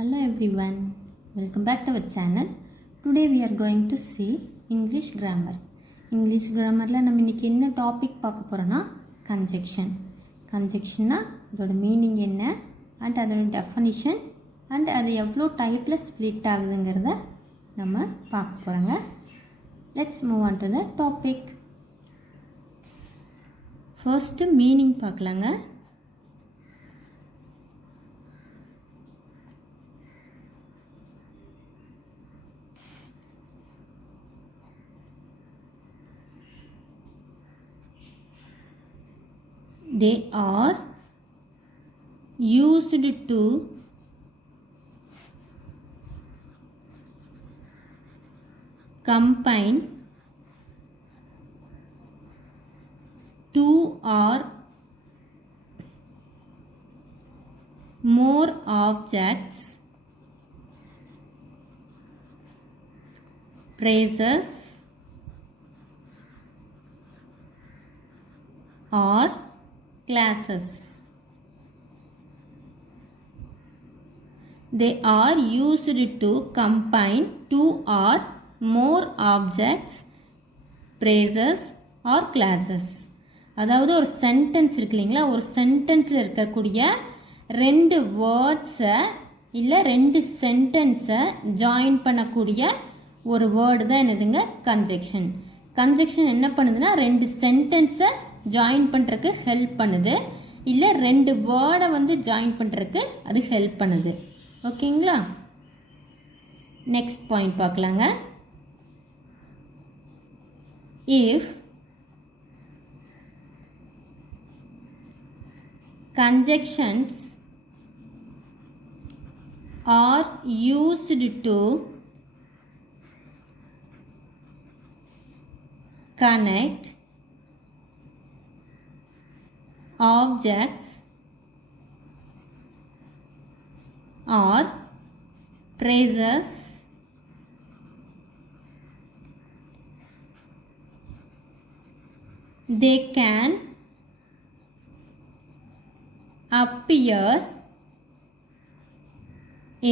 Hello everyone, welcome back to our channel. Today we are going to see English grammar. English grammarல நம்ம இன்னைக்கு என்ன டாபிக் பார்க்க போறோம்னா conjunction. Conjunctionனா அதோட மீனிங் என்ன and அதோட definition and அது எவ்வளோ டைப்ல ஸ்ப்ளிட் ஆகுதுங்கறத நம்ம பார்க்க போறோங்க. Let's move on to the topic. First meaning பார்க்கலாங்க. They are used to combine two or more objects, phrases or classes. They are used to combine two or more objects, phrases or classes. அதாவது ஒரு சென்டென்ஸ் இருக்கு இல்லைங்களா, ஒரு சென்டென்ஸில் இருக்கக்கூடிய ரெண்டு வேர்ட்ஸை இல்லை ரெண்டு சென்டென்ஸை ஜாயின் பண்ணக்கூடிய ஒரு வேர்டு தான் என்னதுங்க கன்ஜெக்ஷன். கன்ஜெக்ஷன் என்ன பண்ணுதுன்னா ரெண்டு சென்டென்ஸை ஜாயின் பண்ணுறதுக்கு ஹெல்ப் பண்ணுது, இல்லை ரெண்டு வேர்டை வந்து ஜாயின் பண்ணுறதுக்கு அது ஹெல்ப் பண்ணுது. ஓகேங்களா, நெக்ஸ்ட் பாயிண்ட் பார்க்கலாங்க. If conjunctions are used to connect objects or phrases they can appear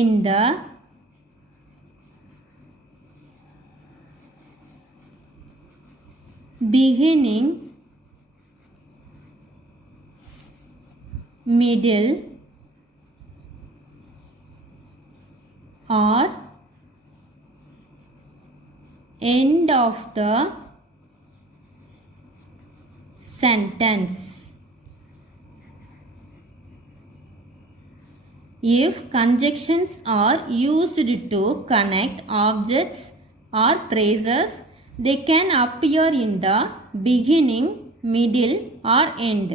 in the beginning, middle or end of the sentence. If conjunctions are used to connect objects or phrases, they can appear in the beginning, middle or end.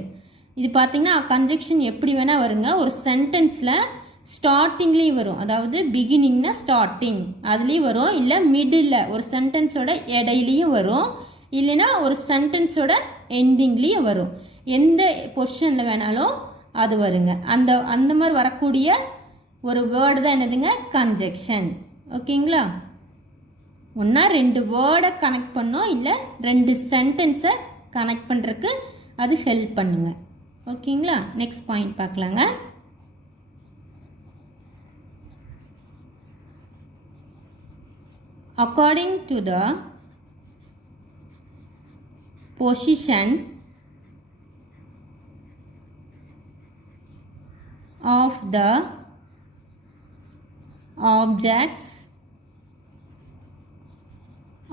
இது பார்த்தீங்கன்னா கன்ஜெக்ஷன் எப்படி வேணால் வருங்க. ஒரு சென்டென்ஸில் ஸ்டார்டிங்லேயும் வரும், அதாவது பிகினிங்னா ஸ்டார்டிங் அதுலேயும் வரும், இல்லை மிடில் ஒரு சென்டென்ஸோட இடையிலையும் வரும், இல்லைன்னா ஒரு சென்டென்ஸோட எண்டிங்லேயும் வரும். எந்த பொசிஷனில் வேணாலும் அது வருங்க. அந்த மாதிரி வரக்கூடிய ஒரு வேர்டு தான் என்னதுங்க கன்ஜெக்ஷன். ஓகேங்களா, ஒன்றா ரெண்டு வேர்டை கனெக்ட் பண்ணோம், இல்லை ரெண்டு சென்டென்ஸை கனெக்ட் பண்ணுறதுக்கு அது ஹெல்ப் பண்ணுங்க. ஓகேங்களா, நெக்ஸ்ட் பாயிண்ட் பார்க்கலாங்க. According to the position of the objects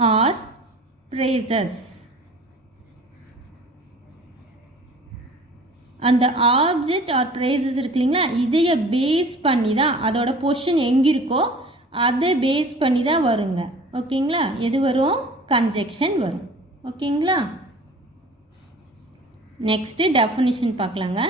or phrases. அந்த ஆப்ஜெக்ட் ஆர் phrases இருக்கு இல்லைங்களா, இதைய பேஸ் பண்ணி தான் அதோட பொசிஷன் எங்கே இருக்கோ அதை பேஸ் பண்ணி தான் வருங்க. ஓகேங்களா, எது வரும் கன்ஜெக்ஷன் வரும். ஓகேங்களா, நெக்ஸ்ட் டெஃபினிஷன் பார்க்கலாங்க.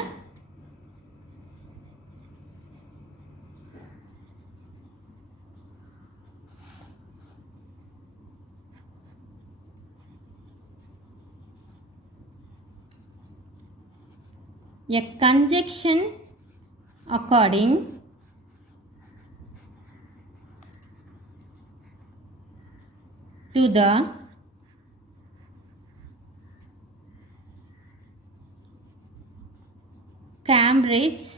A conjunction according to the Cambridge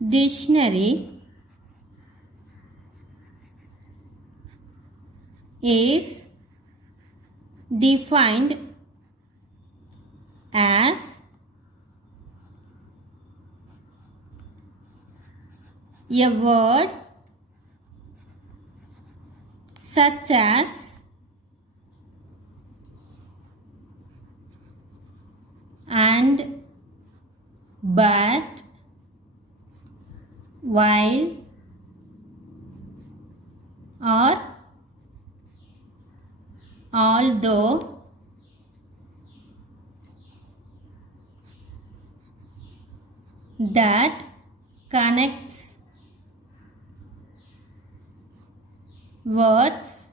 dictionary is defined as a word such as and, but, while, or although, that connects words,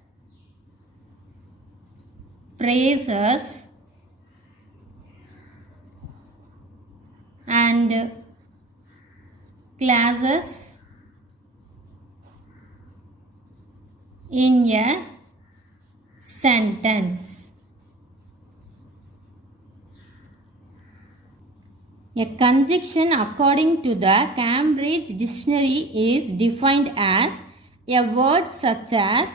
phrases, and classes in a sentence. A conjunction according to the Cambridge Dictionary is defined as a word such as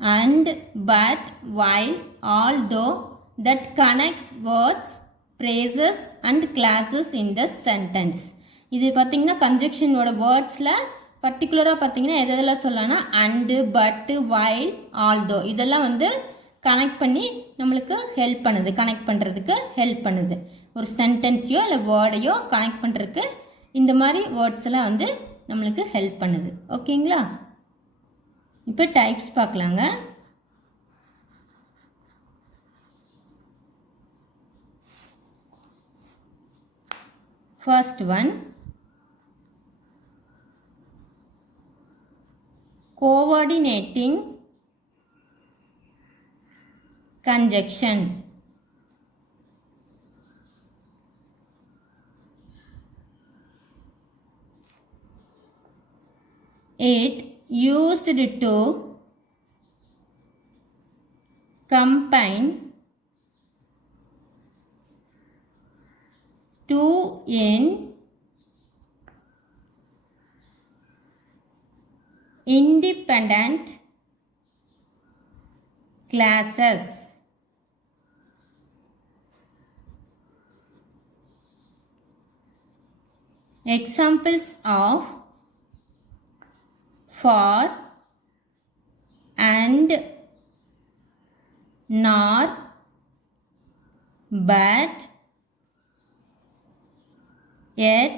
and, but, while, although that connects words, phrases and classes in the sentence. இது பார்த்தீங்கன்னா கன்ஜெக்ஷனோட வேர்ட்ஸில் பர்டிகுலராக பார்த்தீங்கன்னா எதெல்லாம் சொல்லலாம்னா அண்டு, பட்டு, while, although இதெல்லாம் வந்து கனெக்ட் பண்ணி நம்மளுக்கு ஹெல்ப் பண்ணுது, கனெக்ட் பண்ணுறதுக்கு ஹெல்ப் பண்ணுது. ஒரு சென்டென்ஸையோ இல்லை வேர்டையோ கனெக்ட் பண்ணுறதுக்கு இந்த மாதிரி வேர்ட்ஸ் எல்லாம் வந்து நம்மளுக்கு ஹெல்ப் பண்ணுது. ஓகேங்களா? இப்போ டைப்ஸ் பார்க்கலாங்க. First one, coordinating conjunction. It used to combine two in independent classes. Examples of for, and, nor, but, yet,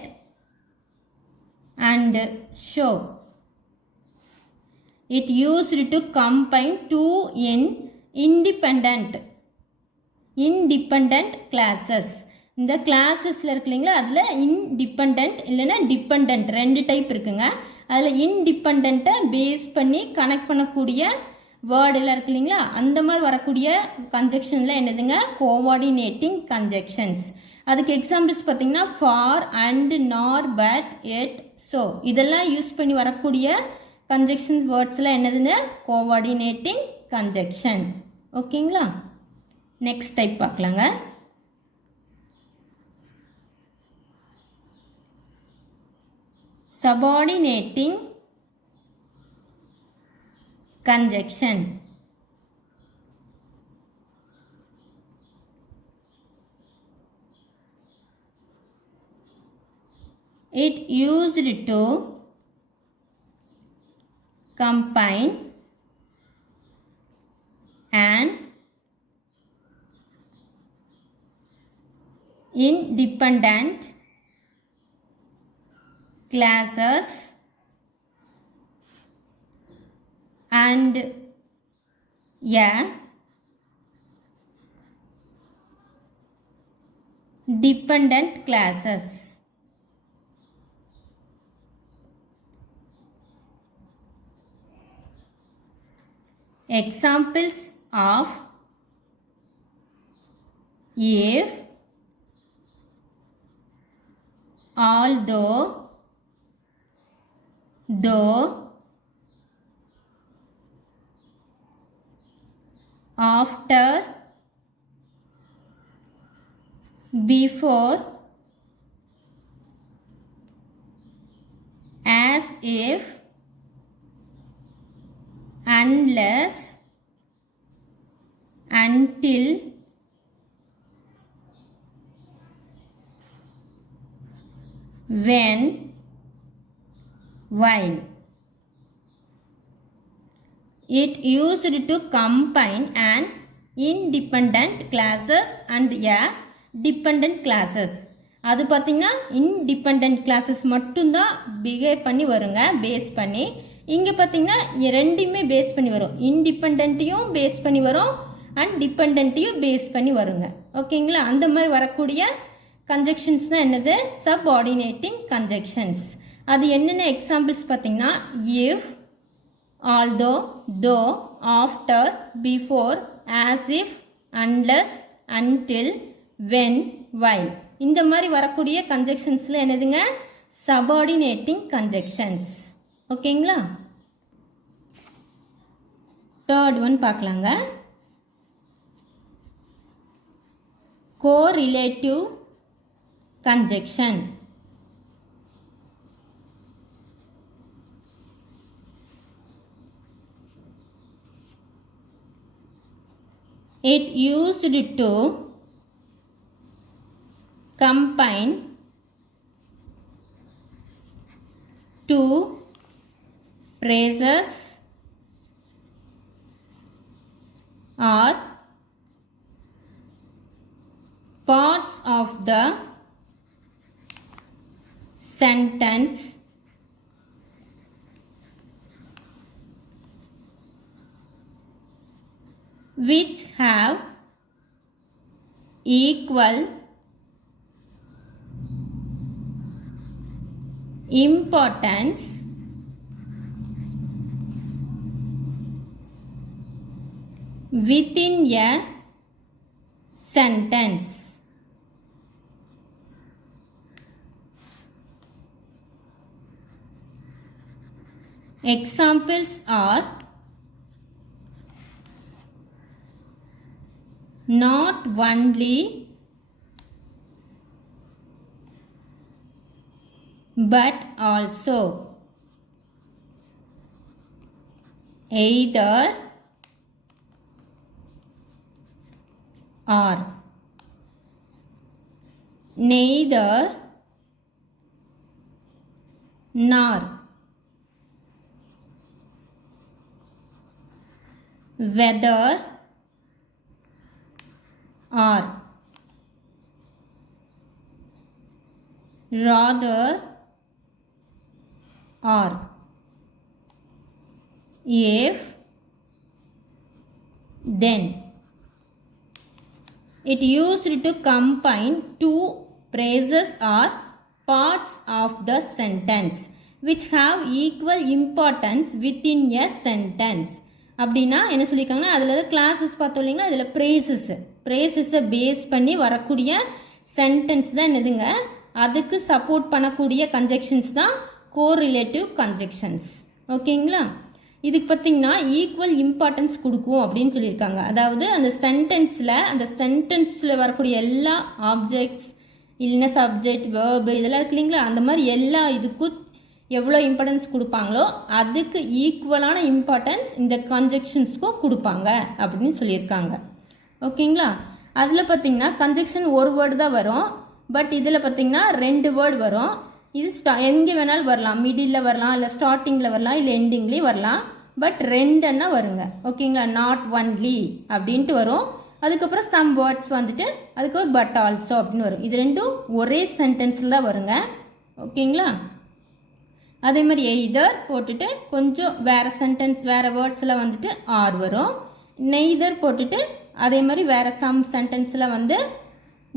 and show. It used to combine two in independent classes. இந்த கிளாஸஸில் இருக்கு இல்லைங்களா, அதில் இன்டிபெண்ட் இல்லைன்னா டிபெண்ட் ரெண்டு டைப் இருக்குங்க. அதில் இன்டிபெண்ட்டை பேஸ் பண்ணி கனெக்ட் பண்ணக்கூடிய வேர்டெல்லாம் இருக்கு இல்லைங்களா, அந்த மாதிரி வரக்கூடிய கன்ஜெக்ஷனில் என்னதுங்க கோஆர்டினேட்டிங் கன்ஜெக்ஷன்ஸ். அதுக்கு எக்ஸாம்பிள்ஸ் பார்த்தீங்கன்னா ஃபார், அண்ட், நார், பட், எட், ஸோ இதெல்லாம் யூஸ் பண்ணி வரக்கூடிய கன்ஜெக்ஷன் வேர்ட்ஸ்லாம் என்னதுங்க கோஆர்டினேட்டிங் கன்ஜெக்ஷன். ஓகேங்களா? நெக்ஸ்ட் டைப் பார்க்கலாங்க. Subordinating conjunction. It used to combine an independent classes and a dependent classes. Examples of if, although, though, after, before, if, unless, until, when, while. It used to combine an independent classes and a dependent classes. அது பார்த்தீங்கன்னா இன்டிபெண்ட் கிளாஸஸ் மட்டும்தான் பிஹேவ் பண்ணி வருங்க, பேஸ் பண்ணி. இங்கே பார்த்தீங்கன்னா ரெண்டுமே பேஸ் பண்ணி வரும், இன்டிபெண்ட்டையும் பேஸ் பண்ணி வரும் அண்ட் டிபெண்ட்டையும் பேஸ் பண்ணி வருங்க. ஓகேங்களா? அந்த மாதிரி வரக்கூடிய கன்ஜெக்ஷன்ஸ் தான் என்னது? சப்ஆர்டினேட்டிங் கன்ஜெக்ஷன்ஸ். அது என்னென்ன எக்ஸாம்பிள்ஸ் பார்த்தீங்கன்னா if, although, though, after, before, as if, unless, until, when, while. இந்த மாதிரி வரக்கூடிய கன்ஜெக்ஷன்ஸில் என்னதுங்க? Subordinating conjunctions. ஓகேங்களா? தேர்ட் ஒன் பார்க்கலாங்க. Correlative conjunction. It used to combine two phrases or parts of the sentence which have equal importance within a sentence. Examples are not only but also, either or, neither nor, whether or, rather or, if, then. It used to combine two phrases or parts of the sentence which have equal importance within a sentence. அப்படின்னா என்ன சொல்லியிருக்காங்கன்னா, அதில் கிளாஸஸ் பார்த்தோம் இல்லைங்களா, அதில் ப்ரேசஸை பேஸ் பண்ணி வரக்கூடிய சென்டென்ஸ் தான் என்னதுங்க, அதுக்கு சப்போர்ட் பண்ணக்கூடிய கன்ஜெக்ஷன்ஸ் தான் கோரிலேட்டிவ் கன்ஜெக்ஷன்ஸ். ஓகேங்களா? இதுக்கு பார்த்தீங்கன்னா ஈக்குவல் இம்பார்ட்டன்ஸ் கொடுக்கும் அப்படின்னு சொல்லியிருக்காங்க. அதாவது அந்த சென்டென்ஸில் வரக்கூடிய எல்லா ஆப்ஜெக்ட்ஸ் இல்லைன்னா சப்ஜெக்ட், வேர்பு இதெல்லாம் இருக்கு இல்லைங்களா, அந்த மாதிரி எல்லா இதுக்கும் எவ்வளோ இம்பார்ட்டன்ஸ் கொடுப்பாங்களோ அதுக்கு ஈக்குவலான இம்பார்ட்டன்ஸ் இந்த கன்ஜெக்ஷன்ஸ்க்கும் கொடுப்பாங்க அப்படின்னு சொல்லியிருக்காங்க. ஓகேங்களா? அதில் பார்த்தீங்கன்னா கன்ஜெக்ஷன் ஒரு வேர்டு தான் வரும், பட் இதில் பார்த்தீங்கன்னா 2 வேர்டு வரும். இது எங்கே வேணாலும் வரலாம், மிடில் வரலாம், இல்லை ஸ்டார்டிங்கில் வரலாம், இல்லை எண்டிங்லேயும் வரலாம், பட் 2 வருங்க. ஓகேங்களா? நாட் ஒன்லி அப்படின்ட்டு வரும், அதுக்கப்புறம் சம் வேர்ட்ஸ் வந்துட்டு அதுக்கப்புறம் பட் ஆல்சோ அப்படின்னு வரும். இது ரெண்டும் ஒரே சென்டென்ஸில் தான் வருங்க. ஓகேங்களா? அதே மாதிரி எய்தர் போட்டுட்டு கொஞ்சம் வேறு சென்டென்ஸ் வேறு வேர்ட்ஸில் வந்துட்டு ஆர் வரும். நெய்தர் போட்டுட்டு அதே மாதிரி வேறு சம் சென்டென்ஸில் வந்து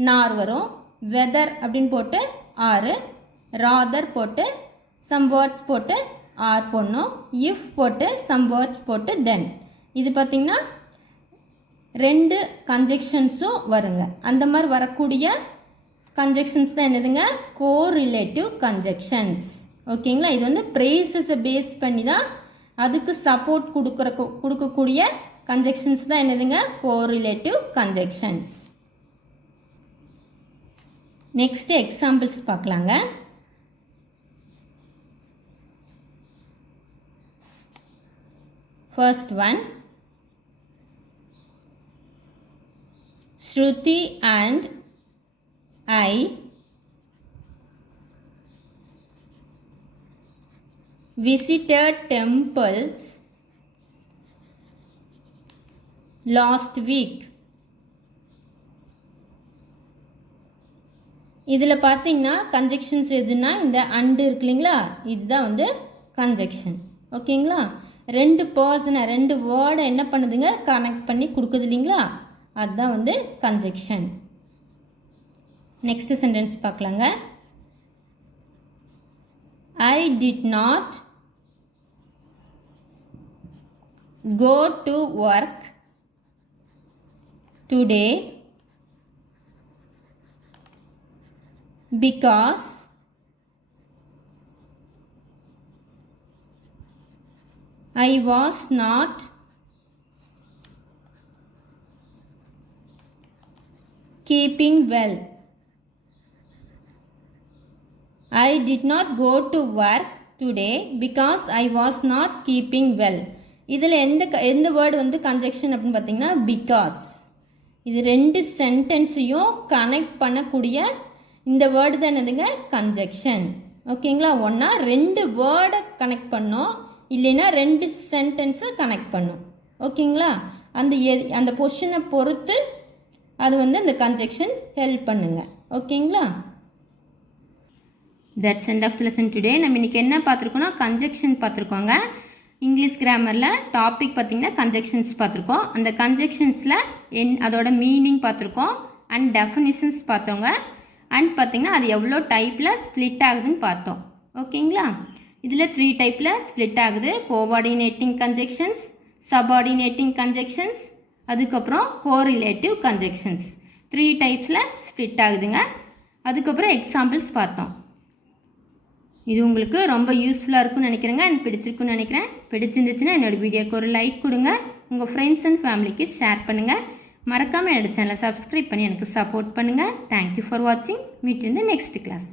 நார் வரும். வெதர் அப்படின்னு போட்டு ஆறு, ராதர் போட்டு சம் வேர்ட்ஸ் போட்டு ஆர் போடணும், இஃப் போட்டு சம் வேர்ட்ஸ் போட்டு தென். இது பார்த்திங்கன்னா 2 கன்ஜெக்ஷன்ஸும் வருங்க. அந்த மாதிரி வரக்கூடிய கன்ஜெக்ஷன்ஸ் தான் என்னதுங்க, கோரிலேட்டிவ் கன்ஜெக்ஷன்ஸ். ஓகேங்களா? இது வந்து ப்ரேசஸை பேஸ் பண்ணி தான் அதுக்கு சப்போர்ட் கொடுக்கக்கூடிய கன்ஜெக்ஷன்ஸ் தான் என்னதுங்க, கோரிலேட்டிவ் கன்ஜெக்ஷன்ஸ். நெக்ஸ்ட் எக்ஸாம்பிள்ஸ் பார்க்கலாங்க. First one, Shruti and I visited temples last week. இதில் பார்த்தீங்கன்னா கன்ஜெக்ஷன்ஸ் எதுனா இந்த அண்டு இருக்கு இல்லைங்களா, இதுதான் வந்து கன்ஜெக்ஷன். ஓகேங்களா, ரெண்டு பர்சனை ரெண்டு வேர்டை என்ன பண்ணுதுங்க, கனெக்ட் பண்ணி கொடுக்குது இல்லைங்களா, அதுதான் வந்து கன்ஜெக்ஷன். நெக்ஸ்ட் சென்டென்ஸ் பார்க்கலாங்க. I did not go to work today because I was not keeping well. I did not go to work today because I was not keeping well. இதில் எந்த வேர்டு வந்து கன்ஜெக்ஷன் அப்படின்னு பார்த்தீங்கன்னா பிகாஸ். இது ரெண்டு சென்டென்ஸையும் கனெக்ட் பண்ணக்கூடிய இந்த வேர்டு தான் என்னதுங்க, கன்ஜெக்ஷன். ஓகேங்களா, ஒன்றா ரெண்டு வேர்டை கனெக்ட் பண்ணோம், இல்லைன்னா ரெண்டு சென்டென்ஸை கனெக்ட் பண்ணும். ஓகேங்களா, அந்த பொசிஷனை பொறுத்து அது வந்து அந்த கன்ஜெக்ஷன் ஹெல்ப் பண்ணுங்க. ஓகேங்களா, that's end of the lesson today. நம்ம இன்றைக்கி என்ன பார்த்துருக்கோம்னா கன்ஜெக்ஷன் பார்த்துருக்கோங்க. இங்கிலீஷ் கிராமரில் டாபிக் பார்த்திங்கன்னா கன்ஜெக்ஷன்ஸ் பார்த்துருக்கோம். அந்த கன்ஜெக்ஷன்ஸில் அதோட மீனிங் பார்த்துருக்கோம் அண்ட் டெஃபினிஷன்ஸ் பார்த்தோங்க. அண்ட் பார்த்திங்கன்னா அது எவ்வளோ டைப்பில் ஸ்ப்ளிட் ஆகுதுன்னு பார்த்தோம். ஓகேங்களா, இதில் 3 டைப்பில் ஸ்ப்ளிட் ஆகுது. கோஆர்டினேட்டிங் கன்ஜெக்ஷன்ஸ், சபார்டினேட்டிங் கன்ஜெக்ஷன்ஸ், அதுக்கப்புறம் கோரிலேட்டிவ் கன்ஜெக்ஷன்ஸ். 3 டைப்ஸில் ஸ்ப்ளிட் ஆகுதுங்க. அதுக்கப்புறம் எக்ஸாம்பிள்ஸ் பார்த்தோம். இது உங்களுக்கு ரொம்ப யூஸ்ஃபுல்லாக இருக்கும்னு நினைக்கிறேங்க அண்ட் பிடிச்சிருக்குன்னு நினைக்கிறேன். பிடிச்சிருந்துச்சுன்னா என்னோடய வீடியோக்கு ஒரு லைக் கொடுங்க, உங்கள் ஃப்ரெண்ட்ஸ் அண்ட் ஃபேமிலிக்கு ஷேர் பண்ணுங்கள். மறக்காமல் என்னோடய சேனலை சப்ஸ்கிரைப் பண்ணி எனக்கு சப்போர்ட் பண்ணுங்கள். தேங்க்யூ ஃபார் வாட்சிங். Meet in the next class.